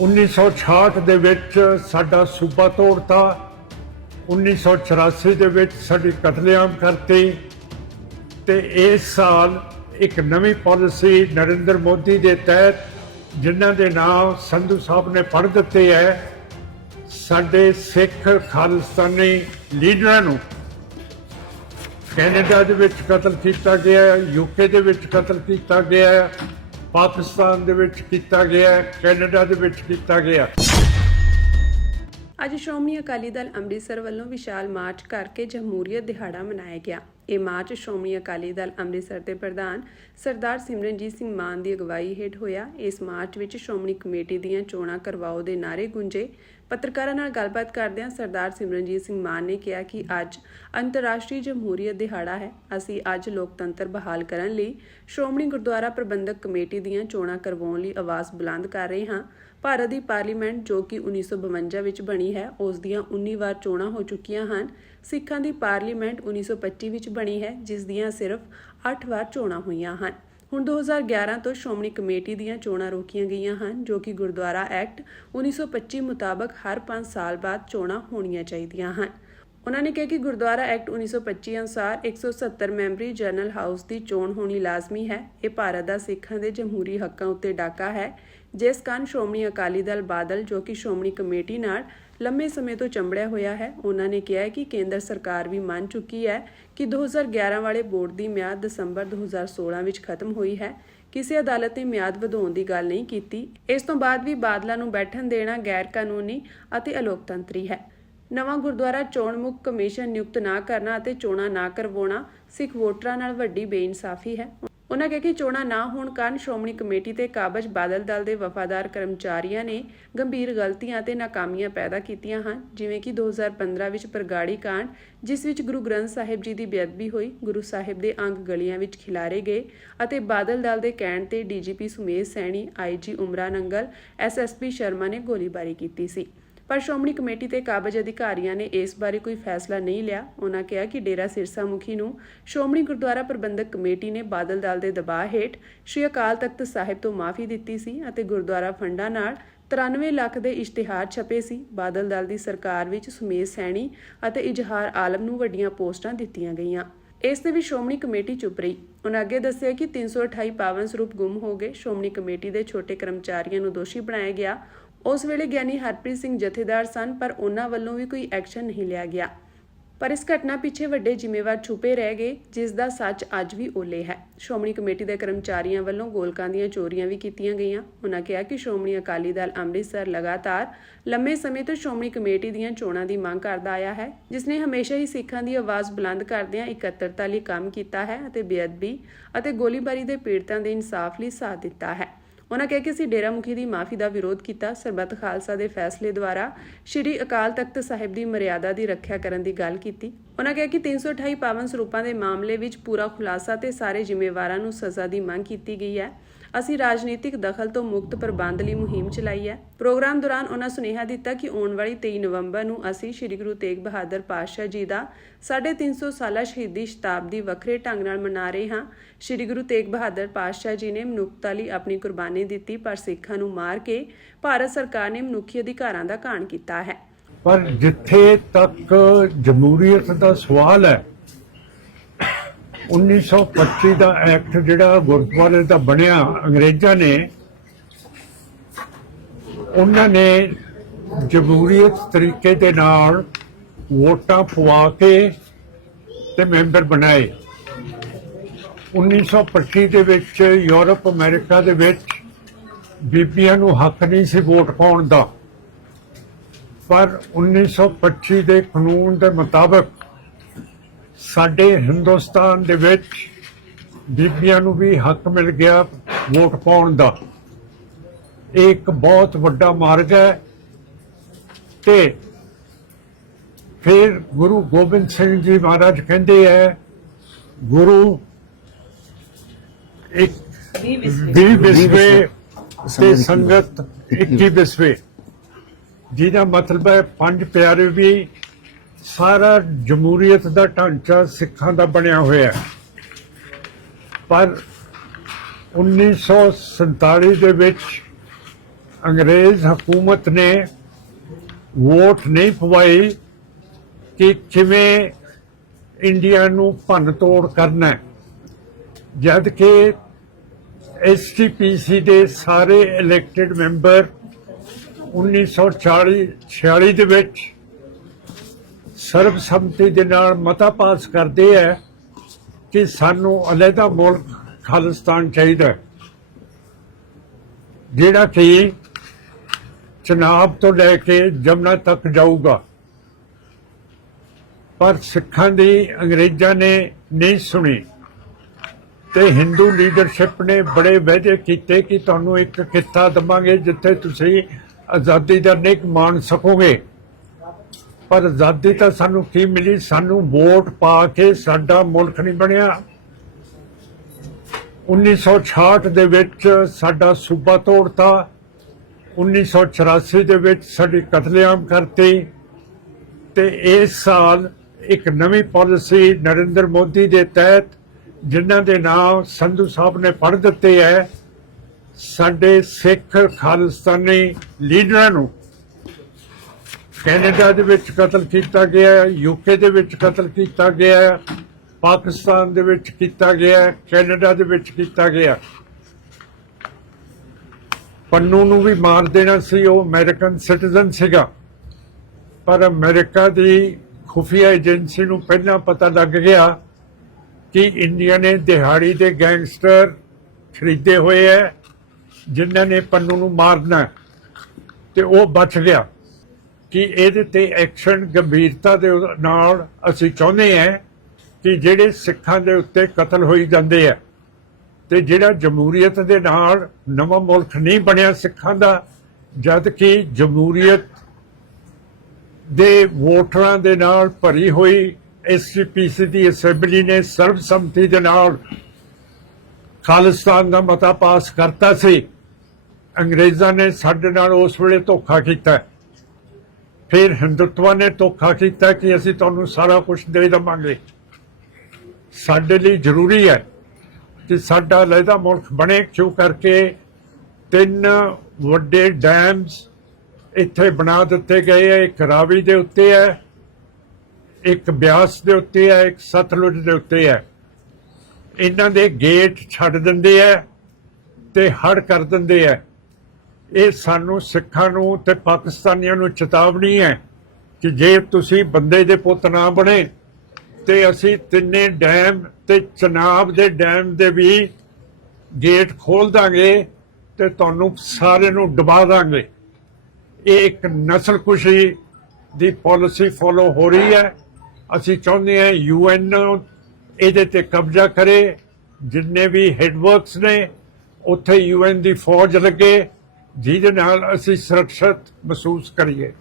1966 ਦੇ ਵਿੱਚ ਸਾਡਾ ਸੂਬਾ ਤੋੜਤਾ। 1984 ਦੇ ਵਿੱਚ ਸਾਡੀ ਕਤਲੇਆਮ ਕਰਤੀ ਤੇ ਇਸ ਸਾਲ ਇੱਕ ਨਵੀਂ ਪਾਲਿਸੀ ਨਰਿੰਦਰ ਮੋਦੀ ਦੇ ਤਹਿਤ, ਜਿਨ੍ਹਾਂ ਦੇ ਨਾਮ ਸੰਧੂ ਸਾਹਿਬ ਨੇ ਪੜ੍ਹ ਦਿੱਤੇ ਹੈ, ਸਾਡੇ ਸਿੱਖ ਖਾਲਿਸਤਾਨੀ ਲੀਡਰਾਂ ਨੂੰ। ਕੈਨੇਡਾ ਦੇ ਵਿੱਚ ਕਤਲ ਕੀਤਾ ਗਿਆ ਹੈ ਯੂਕੇ ਦੇ ਵਿੱਚ ਕਤਲ ਕੀਤਾ ਗਿਆ ਪਾਕਿਸਤਾਨ ਦੇ ਵਿੱਚ ਕੀਤਾ ਗਿਆ ਹੈ, ਕੈਨੇਡਾ ਦੇ ਵਿੱਚ ਕੀਤਾ ਗਿਆ ਅੱਜ ਸ਼੍ਰੋਮਣੀ ਅਕਾਲੀ ਦਲ ਅੰਮ੍ਰਿਤਸਰ ਵੱਲੋਂ ਵਿਸ਼ਾਲ ਮਾਰਚ ਕਰਕੇ ਜਮਹੂਰੀਅਤ ਦਿਹਾੜਾ ਮਨਾਇਆ ਗਿਆ। ਇਹ ਮਾਰਚ ਸ਼੍ਰੋਮਣੀ ਅਕਾਲੀ ਦਲ ਅੰਮ੍ਰਿਤਸਰ ਦੇ ਪ੍ਰਧਾਨ ਸਰਦਾਰ ਸਿਮਰਨਜੀਤ ਸਿੰਘ ਮਾਨ ਦੀ ਅਗਵਾਈ ਹੇਠ ਹੋਇਆ। ਇਸ ਮਾਰਚ ਵਿੱਚ ਸ਼੍ਰੋਮਣੀ ਕਮੇਟੀ ਦੀਆਂ ਚੋਣਾਂ ਕਰਵਾਓ ਦੇ ਨਾਰੇ ਗੁੰਜੇ ਪੱਤਰਕਾਰਾਂ ਨਾਲ ਗੱਲਬਾਤ ਕਰਦਿਆਂ ਸਰਦਾਰ ਸਿਮਰਨਜੀਤ ਸਿੰਘ ਮਾਨ ਨੇ ਕਿਹਾ ਕਿ ਅੱਜ ਅੰਤਰਰਾਸ਼ਟਰੀ ਜਮਹੂਰੀਅਤ ਦਿਹਾੜਾ ਹੈ। ਅਸੀਂ ਅੱਜ ਲੋਕਤੰਤਰ ਬਹਾਲ ਕਰਨ ਲਈ ਸ਼੍ਰੋਮਣੀ ਗੁਰਦੁਆਰਾ ਪ੍ਰਬੰਧਕ ਕਮੇਟੀ ਦੀਆਂ ਚੋਣਾਂ ਕਰਵਾਉਣ ਲਈ ਆਵਾਜ਼ ਬੁਲੰਦ ਕਰ ਰਹੇ ਹਾਂ। ਭਾਰਤ ਦੀ ਪਾਰਲੀਮੈਂਟ ਜੋ ਕਿ 1952 ਵਿੱਚ ਬਣੀ ਹੈ, ਉਸ ਦੀਆਂ 19 ਵਾਰ ਚੋਣਾਂ ਹੋ ਚੁੱਕੀਆਂ ਹਨ। ਸਿੱਖਾਂ ਦੀ ਪਾਰਲੀਮੈਂਟ 1925 ਵਿੱਚ ਬਣੀ ਹੈ, ਜਿਸ ਦੀਆਂ ਸਿਰਫ 8 ਵਾਰ ਚੋਣਾਂ ਹੋਈਆਂ ਹਨ। ਹੁਣ 2011 ਤੋਂ ਸ਼੍ਰੋਮਣੀ ਕਮੇਟੀ ਦੀਆਂ ਚੋਣਾਂ ਰੋਕੀਆਂ ਗਈਆਂ ਹਨ, ਜੋ ਕਿ ਗੁਰਦੁਆਰਾ ਐਕਟ 1925 ਮੁਤਾਬਕ ਹਰ 5 ਸਾਲ ਬਾਅਦ ਚੋਣਾਂ ਹੋਣੀਆਂ ਚਾਹੀਦੀਆਂ ਹਨ। ਉਹਨਾਂ ਨੇ ਕਿਹਾ ਕਿ ਗੁਰਦੁਆਰਾ ਐਕਟ 1925 ਅਨੁਸਾਰ 170 ਮੈਂਬਰੀ ਜਨਰਲ ਹਾਊਸ ਦੀ ਚੋਣ ਹੋਣੀ ਲਾਜ਼ਮੀ ਹੈ। ਇਹ ਭਾਰਤ ਦਾ ਸਿੱਖਾਂ ਦੇ ਜਮਹੂਰੀ ਹੱਕਾਂ ਉੱਤੇ ਡਾਕਾ ਹੈ। ਜਿਸ ਕਾਰਨ ਸ਼੍ਰੋਮਣੀ ਅਕਾਲੀ ਦਲ ਬਾਦਲ, ਜੋ ਕਿ ਸ਼੍ਰੋਮਣੀ ਕਮੇਟੀ ਨਾਲ ਲੰਮੇ ਸਮੇਂ ਤੋਂ ਚੰਬੜਿਆ ਹੋਇਆ ਹੈ। ਉਹਨਾਂ ਨੇ ਕਿਹਾ ਹੈ ਕਿ ਕੇਂਦਰ ਸਰਕਾਰ ਵੀ ਮੰਨ ਚੁੱਕੀ ਹੈ ਕਿ 2011 ਵਾਲੇ ਬੋਰਡ ਦੀ ਮਿਆਦ ਦਸੰਬਰ 2016 ਵਿੱਚ ਖਤਮ ਹੋਈ ਹੈ। ਕਿਸੇ ਅਦਾਲਤ ਨੇ ਮਿਆਦ ਵਧਾਉਣ ਦੀ ਗੱਲ ਨਹੀਂ ਕੀਤੀ। ਇਸ ਤੋਂ ਬਾਅਦ ਵੀ ਬਾਦਲਾਂ ਨੂੰ ਬੈਠਣ ਦੇਣਾ ਗੈਰ ਕਾਨੂੰਨੀ ਅਤੇ ਅਲੋਕਤੰਤਰੀ ਹੈ। ਨਵਾਂ ਗੁਰਦੁਆਰਾ ਚੋਣ ਮੁਕਤ ਕਮਿਸ਼ਨ ਨਿਯੁਕਤ ਨਾ ਕਰਨਾ ਅਤੇ ਚੋਣਾਂ ਨਾ ਕਰਵਾਉਣਾ ਸਿੱਖ ਵੋਟਰਾਂ ਨਾਲ ਵੱਡੀ ਬੇਇਨਸਾਫੀ ਹੈ। ਉਹਨਾਂ ਕਿਹਾ ਕਿ ਚੋਣਾਂ ਨਾ ਹੋਣ ਕਾਰਨ ਸ਼੍ਰੋਮਣੀ ਕਮੇਟੀ ਤੇ ਕਾਬਜ ਬਾਦਲ ਦਲ ਦੇ ਵਫਾਦਾਰ ਕਰਮਚਾਰੀਆਂ ਨੇ ਗੰਭੀਰ ਗਲਤੀਆਂ ਤੇ ਨਾਕਾਮੀਆਂ ਪੈਦਾ ਕੀਤੀਆਂ ਹਨ, ਜਿਵੇਂ ਕਿ 2015 ਵਿੱਚ ਪ੍ਰਗਾੜੀ ਕਾਂਡ, ਜਿਸ ਵਿੱਚ ਗੁਰੂ ਗ੍ਰੰਥ ਸਾਹਿਬ ਜੀ ਦੀ ਬੇਅਦਬੀ ਹੋਈ, ਗੁਰੂ ਸਾਹਿਬ ਦੇ ਅੰਗ ਗਲੀਆਂ ਵਿੱਚ ਖਿਲਾਰੇ ਗਏ ਅਤੇ ਬਾਦਲ ਦਲ ਦੇ ਕਹਿਣ ਤੇ DGP Sumedh Saini IG Umranangal SSP Sharma ਨੇ ਗੋਲੀਬਾਰੀ ਕੀਤੀ ਸੀ। ਪਰ ਸ਼੍ਰੋਮਣੀ ਕਮੇਟੀ ਤੇ ਕਾਬਜ ਅਧਿਕਾਰੀਆਂ ਨੇ ਇਸ ਬਾਰੇ ਕੋਈ ਫੈਸਲਾ ਨਹੀਂ ਲਿਆ। ਉਹਨਾਂ ਕਿਹਾ ਕਿ ਡੇਰਾ ਸਿਰਸਾ ਮੁਖੀ ਨੂੰ ਸ਼੍ਰੋਮਣੀ ਗੁਰਦੁਆਰਾ ਪ੍ਰਬੰਧਕ ਕਮੇਟੀ ਨੇ ਬਾਦਲ ਦਲ ਦੇ ਦਬਾਅ ਹੇਠ ਸ਼੍ਰੀ ਅਕਾਲ ਤਖਤ ਸਾਹਿਬ ਤੋਂ ਮਾਫੀ ਦਿੱਤੀ ਸੀ ਅਤੇ ਗੁਰਦੁਆਰਾ ਫੰਡਾਂ ਨਾਲ 93 ਲੱਖ ਦੇ ਇਸ਼ਤਿਹਾਰ ਛਪੇ ਸੀ। ਬਾਦਲ ਦਲ ਦੀ ਸਰਕਾਰ ਵਿੱਚ ਸੁਮੇਧ ਸੈਣੀ ਅਤੇ ਇਜਹਾਰ ਆਲਮ ਨੂੰ ਵੱਡੀਆਂ ਪੋਸਟਾਂ ਦਿੱਤੀਆਂ ਗਈਆਂ। ਇਸ ਤੇ ਵੀ ਸ਼੍ਰੋਮਣੀ ਕਮੇਟੀ ਚੁੱਪ ਰਹੀ। ਉਹਨਾਂ ਅੱਗੇ ਦੱਸਿਆ ਕਿ 328 ਪਾਵਨ ਸਰੂਪ ਗੁੰਮ ਹੋ ਗਏ। ਸ਼੍ਰੋਮਣੀ ਕਮੇਟੀ ਦੇ ਛੋਟੇ ਕਰਮਚਾਰੀਆਂ ਨੂੰ ਦੋਸ਼ੀ ਬਣਾਇਆ ਗਿਆ। ਉਸ ਵੇਲੇ ਗਿਆਨੀ ਹਰਪ੍ਰੀਤ ਸਿੰਘ ਜਥੇਦਾਰ ਸਨ, ਪਰ ਉਹਨਾਂ ਵੱਲੋਂ ਵੀ ਕੋਈ ਐਕਸ਼ਨ ਨਹੀਂ ਲਿਆ ਗਿਆ। ਪਰ ਇਸ ਘਟਨਾ ਪਿੱਛੇ ਵੱਡੇ ਜ਼ਿੰਮੇਵਾਰ ਛੁਪੇ ਰਹਿ ਗਏ, ਜਿਸ ਦਾ ਸੱਚ ਅੱਜ ਵੀ ਓਲੇ ਹੈ। ਸ਼੍ਰੋਮਣੀ ਕਮੇਟੀ ਦੇ ਕਰਮਚਾਰੀਆਂ ਵੱਲੋਂ ਗੋਲਕਾਂ ਦੀਆਂ ਚੋਰੀਆਂ ਵੀ ਕੀਤੀਆਂ ਗਈਆਂ। ਉਹਨਾਂ ਕਿਹਾ ਕਿ ਸ਼੍ਰੋਮਣੀ ਅਕਾਲੀ ਦਲ ਅੰਮ੍ਰਿਤਸਰ ਲਗਾਤਾਰ ਲੰਮੇ ਸਮੇਂ ਤੋਂ ਸ਼੍ਰੋਮਣੀ ਕਮੇਟੀ ਦੀਆਂ ਚੋਣਾਂ ਦੀ ਮੰਗ ਕਰਦਾ ਆਇਆ ਹੈ, ਜਿਸ ਨੇ ਹਮੇਸ਼ਾ ਹੀ ਸਿੱਖਾਂ ਦੀ ਆਵਾਜ਼ ਬੁਲੰਦ ਕਰਦਿਆਂ ਇਕੱਤਰਤਾ ਲਈ ਕੰਮ ਕੀਤਾ ਹੈ ਅਤੇ ਬੇਅਦਬੀ ਅਤੇ ਗੋਲੀਬਾਰੀ ਦੇ ਪੀੜਤਾਂ ਦੇ ਇਨਸਾਫ ਲਈ ਸਾਥ ਦਿੱਤਾ ਹੈ। ਉਹਨਾਂ ਕਿਹਾ ਕਿ ਅਸੀਂ ਡੇਰਾ ਮੁਖੀ ਦੀ ਮਾਫੀ ਦਾ ਵਿਰੋਧ ਕੀਤਾ। ਸਰਬੱਤ ਖਾਲਸਾ ਦੇ ਫੈਸਲੇ ਦੁਆਰਾ ਸ਼੍ਰੀ ਅਕਾਲ ਤਖਤ ਸਾਹਿਬ ਦੀ ਮਰਿਆਦਾ ਦੀ ਰੱਖਿਆ ਕਰਨ ਦੀ ਗੱਲ ਕੀਤੀ। ਉਹਨਾਂ ਕਿਹਾ ਕਿ 328 ਪਾਵਨ ਸਰੂਪਾਂ ਦੇ ਮਾਮਲੇ ਵਿੱਚ ਪੂਰਾ ਖੁਲਾਸਾ ਤੇ ਸਾਰੇ ਜ਼ਿੰਮੇਵਾਰਾਂ ਨੂੰ ਸਜ਼ਾ ਦੀ ਮੰਗ ਕੀਤੀ ਗਈ ਹੈ। ਅਸੀਂ ਰਾਜਨੀਤਿਕ ਦਖਲ ਤੋਂ ਮੁਕਤ ਪ੍ਰਬੰਧ ਲਈ ਮੁਹਿੰਮ ਚਲਾਈ ਹੈ। ਪ੍ਰੋਗਰਾਮ ਦੌਰਾਨ ਉਹਨਾਂ ਸੁਨੇਹਾ ਦਿੱਤਾ ਕਿ ਆਉਣ ਵਾਲੀ 23 ਨਵੰਬਰ ਨੂੰ ਅਸੀਂ ਸ੍ਰੀ ਗੁਰੂ ਤੇਗ ਬਹਾਦਰ ਪਾਤਸ਼ਾਹ ਜੀ ਦਾ 350 ਸਾਲਾ ਸ਼ਹੀਦੀ ਸ਼ਤਾਬਦੀ ਵੱਖਰੇ ਢੰਗ ਨਾਲ ਮਨਾ ਰਹੇ ਹਾਂ। ਸ੍ਰੀ ਗੁਰੂ ਤੇਗ ਬਹਾਦਰ ਪਾਤਸ਼ਾਹ ਜੀ ਨੇ ਮਨੁੱਖਤਾ ਲਈ ਆਪਣੀ ਕੁਰਬਾਨੀ ਦਿੱਤੀ, ਪਰ ਸਿੱਖਾਂ ਨੂੰ ਮਾਰ ਕੇ ਭਾਰਤ ਸਰਕਾਰ ਨੇ ਮਨੁੱਖੀ ਅਧਿਕਾਰਾਂ ਦਾ ਘਾਣ ਕੀਤਾ ਹੈ। ਪਰ ਜਿੱਥੇ ਤੱਕ ਜਮਹੂਰੀਅਤ ਦਾ ਸਵਾਲ ਹੈ 1925 ਦਾ ਐਕਟ ਜਿਹੜਾ ਗੁਰਦੁਆਰੇ ਦਾ ਬਣਿਆ, ਅੰਗਰੇਜ਼ਾਂ ਨੇ, ਉਹਨਾਂ ਨੇ ਜਮਹੂਰੀਅਤ ਤਰੀਕੇ ਦੇ ਨਾਲ ਵੋਟਾਂ ਪਵਾ ਕੇ ਤੇ ਮੈਂਬਰ ਬਣਾਏ। 1925 ਦੇ ਵਿੱਚ ਯੂਰਪ, ਅਮਰੀਕਾ ਦੇ ਵਿੱਚ ਬੀਬੀਆਂ ਨੂੰ ਹੱਕ ਨਹੀਂ ਸੀ ਵੋਟ ਪਾਉਣ ਦਾ। ਪਰ 1925 ਦੇ ਕਾਨੂੰਨ ਦੇ ਮੁਤਾਬਕ ਸਾਡੇ ਹਿੰਦੁਸਤਾਨ ਦੇ ਵਿੱਚ ਬੀਬੀਆਂ ਨੂੰ ਵੀ ਹੱਕ ਮਿਲ ਗਿਆ ਵੋਟ ਪਾਉਣ ਦਾ। ਇਹ ਇੱਕ ਬਹੁਤ ਵੱਡਾ ਮਾਰਗ ਹੈ ਤੇ ਫਿਰ ਗੁਰੂ ਗੋਬਿੰਦ ਸਿੰਘ ਜੀ ਮਹਾਰਾਜ ਕਹਿੰਦੇ ਹੈ ਗੁਰੂ ਇੱਕ ਵੀਹ ਵਿਸਵੇ ਤੇ ਸੰਗਤ 21 ਵਿਸਵੇ ਜਿਹਦਾ ਮਤਲਬ ਹੈ ਪੰਜ ਪਿਆਰੇ ਵੀ ਸਾਰਾ ਜਮਹੂਰੀਅਤ ਦਾ ਢਾਂਚਾ ਸਿੱਖਾਂ ਦਾ ਬਣਿਆ ਹੋਇਆ ਹੈ। ਪਰ 1947 ਦੇ ਵਿੱਚ ਅੰਗਰੇਜ਼ ਹਕੂਮਤ ਨੇ ਵੋਟ ਨਹੀਂ ਪਵਾਈ ਕਿ ਕਿਵੇਂ ਇੰਡੀਆ ਨੂੰ ਭੰਨ ਤੋੜ ਕਰਨਾ ਜਦ ਕਿ ਐਸਟੀਪੀਸੀ ਦੇ ਸਾਰੇ ਇਲੈਕਟਿਡ ਮੈਂਬਰ 1940 46 ਦੇ ਵਿੱਚ ਸਰਬਸੰਮਤੀ ਦੇ ਨਾਲ ਮਤਾ ਪਾਸ ਕਰਦੇ ਹੈ ਕਿ ਸਾਨੂੰ ਅਲੱਗਾ ਮੁਲਕ ਖਾਲਿਸਤਾਨ ਚਾਹੀਦਾ ਜਿਹੜਾ ਕਿ ਚਨਾਬ ਤੋਂ ਲੈ ਕੇ ਜਮਨਾ ਤੱਕ ਜਾਊਗਾ। ਪਰ ਸਿੱਖਾਂ ਦੀ ਅੰਗਰੇਜ਼ਾਂ ਨੇ ਨਹੀਂ ਸੁਣੀ ਤੇ ਹਿੰਦੂ ਲੀਡਰਸ਼ਿਪ ਨੇ ਬੜੇ ਵਾਅਦੇ ਕੀਤੇ ਕਿ ਤੁਹਾਨੂੰ ਇੱਕ ਕਿੱਤਾ ਦਵਾਂਗੇ ਜਿੱਥੇ ਤੁਸੀਂ ਆਜ਼ਾਦੀ ਦਾ ਨਿਕ ਮਾਣ ਸਕੋਗੇ। ਪਰ ਆਜ਼ਾਦੀ ਤਾਂ ਸਾਨੂੰ ਕੀ ਮਿਲੀ? ਸਾਨੂੰ ਵੋਟ ਪਾ ਕੇ ਸਾਡਾ ਮੁਲਕ ਨਹੀਂ ਬਣਿਆ। 1966 ਦੇ ਵਿੱਚ ਸਾਡਾ ਸੂਬਾ ਤੋੜਤਾ। 1984 ਦੇ ਵਿੱਚ ਸਾਡੀ ਕਤਲੇਆਮ ਕਰਤੀ। ਤੇ ਇਸ ਸਾਲ ਇੱਕ ਨਵੀਂ ਪਾਲਿਸੀ ਨਰਿੰਦਰ ਮੋਦੀ ਦੇ ਤਹਿਤ, ਜਿਨ੍ਹਾਂ ਦੇ ਨਾਮ ਸੰਧੂ ਸਾਹਿਬ ਨੇ ਪੜ੍ਹ ਦਿੱਤੇ ਹੈ, ਸਾਡੇ ਸਿੱਖ ਖਾਲਿਸਤਾਨੀ ਲੀਡਰਾਂ ਨੂੰ ਕੈਨੇਡਾ ਦੇ ਵਿੱਚ ਕਤਲ ਕੀਤਾ ਗਿਆ ਯੂਕੇ ਦੇ ਵਿੱਚ ਕਤਲ ਕੀਤਾ ਗਿਆ ਪਾਕਿਸਤਾਨ ਦੇ ਵਿੱਚ ਕੀਤਾ ਗਿਆ ਕੈਨੇਡਾ ਦੇ ਵਿੱਚ ਕੀਤਾ ਗਿਆ ਪੰਨੂ ਨੂੰ ਵੀ ਮਾਰ ਦੇਣਾ ਸੀ, ਉਹ ਅਮਰੀਕਨ ਸਿਟੀਜ਼ਨ ਸੀਗਾ ਪਰ ਅਮਰੀਕਾ ਦੀ ਖੁਫੀਆ ਏਜੰਸੀ ਨੂੰ ਪਹਿਲਾਂ ਪਤਾ ਲੱਗ ਗਿਆ ਕਿ ਇੰਡੀਆ ਨੇ ਦਿਹਾੜੀ ਦੇ ਗੈਂਗਸਟਰ ਖਰੀਦੇ ਹੋਏ ਹੈ, ਜਿਨ੍ਹਾਂ ਨੇ ਪੰਨੂ ਨੂੰ ਮਾਰਨਾ ਹੈ। ਤੇ ਉਹ ਬਚ ਗਿਆ ਕਿ ਇਹਦੇ ਤੇ ਐਕਸ਼ਨ ਗੰਭੀਰਤਾ ਦੇ ਨਾਲ ਅਸੀਂ ਚਾਹੁੰਦੇ ਹਾਂ ਕਿ ਜਿਹੜੇ ਸਿੱਖਾਂ ਦੇ ਉੱਤੇ ਕਤਲ ਹੋਈ ਜਾਂਦੇ ਆ ਤੇ ਜਿਹੜਾ ਜਮਹੂਰੀਅਤ ਦੇ ਨਾਲ ਨਵਾਂ ਮੁਲਕ ਨਹੀਂ ਬਣਿਆ ਸਿੱਖਾਂ ਦਾ, ਜਦ ਕਿ ਜਮਹੂਰੀਅਤ ਦੇ ਵੋਟਰਾਂ ਦੇ ਨਾਲ ਭਰੀ ਹੋਈ ਐਸਜੀਪੀਸੀ ਦੀ ਅਸੈਂਬਲੀ ਨੇ ਸਰਬਸੰਮਤੀ ਦੇ ਨਾਲ ਖਾਲਿਸਤਾਨ ਦਾ ਮਤਾ ਪਾਸ ਕਰਤਾ ਸੀ। ਅੰਗਰੇਜ਼ਾਂ ਨੇ ਸਾਡੇ ਨਾਲ ਉਸ ਵੇਲੇ ਧੋਖਾ ਕੀਤਾ। ਫਿਰ ਹਿੰਦੁੱਤਵਾ ਨੇ ਧੋਖਾ ਕੀਤਾ ਕਿ ਅਸੀਂ ਤੁਹਾਨੂੰ ਸਾਰਾ ਕੁਝ ਦੇ ਦੇਵਾਂਗੇ। ਸਾਡੇ ਲਈ ਜ਼ਰੂਰੀ ਹੈ ਕਿ ਸਾਡਾ ਲਹਿਦਾ ਮੁਲਕ ਬਣੇ ਕਿਉਂ ਕਰਕੇ ਤਿੰਨ ਵੱਡੇ ਡੈਮਸ ਇੱਥੇ ਬਣਾ ਦਿੱਤੇ ਗਏ ਹੈ। ਇੱਕ ਰਾਵੀ ਦੇ ਉੱਤੇ ਹੈ, ਇੱਕ ਬਿਆਸ ਦੇ ਉੱਤੇ ਹੈ, ਇੱਕ ਸਤਲੁਜ ਦੇ ਉੱਤੇ ਹੈ। ਇਹਨਾਂ ਦੇ ਗੇਟ ਛੱਡ ਦਿੰਦੇ ਹੈ ਤੇ ਹੜ ਕਰ ਦਿੰਦੇ ਹੈ। ਇਹ ਸਾਨੂੰ ਸਿੱਖਾਂ ਨੂੰ ਤੇ ਪਾਕਿਸਤਾਨੀਆਂ ਨੂੰ ਚੇਤਾਵਨੀ ਹੈ ਕਿ ਜੇ ਤੁਸੀਂ ਬੰਦੇ ਦੇ ਪੁੱਤ ਨਾ ਬਣੇ, ਤੇ ਅਸੀਂ ਤਿੰਨੇ ਡੈਮ ਤੇ ਚਨਾਬ ਦੇ ਡੈਮ ਦੇ ਵੀ ਗੇਟ ਖੋਲ ਦਾਂਗੇ ਤੇ ਤੁਹਾਨੂੰ ਸਾਰੇ ਨੂੰ ਡੁਬਾ ਦਾਂਗੇ। ਇਹ ਇੱਕ ਨਸਲ ਕੁਸ਼ੀ ਦੀ ਪਾਲਿਸੀ ਫੋਲੋ ਹੋ ਰਹੀ ਹੈ। ਅਸੀਂ ਚਾਹੁੰਦੇ ਹਾਂ ਯੂਐਨ ਇਹਦੇ ਤੇ ਕਬਜ਼ਾ ਕਰੇ, ਜਿੰਨੇ ਵੀ ਹੈਡਵਰਕਸ ਨੇ, ਉੱਥੇ ਯੂਐਨ ਦੀ ਫੌਜ ਲੱਗੇ। ਜਿਹਦੇ ਨਾਲ ਅਸੀਂ ਸੁਰੱਖਿਅਤ ਮਹਿਸੂਸ ਕਰੀਏ।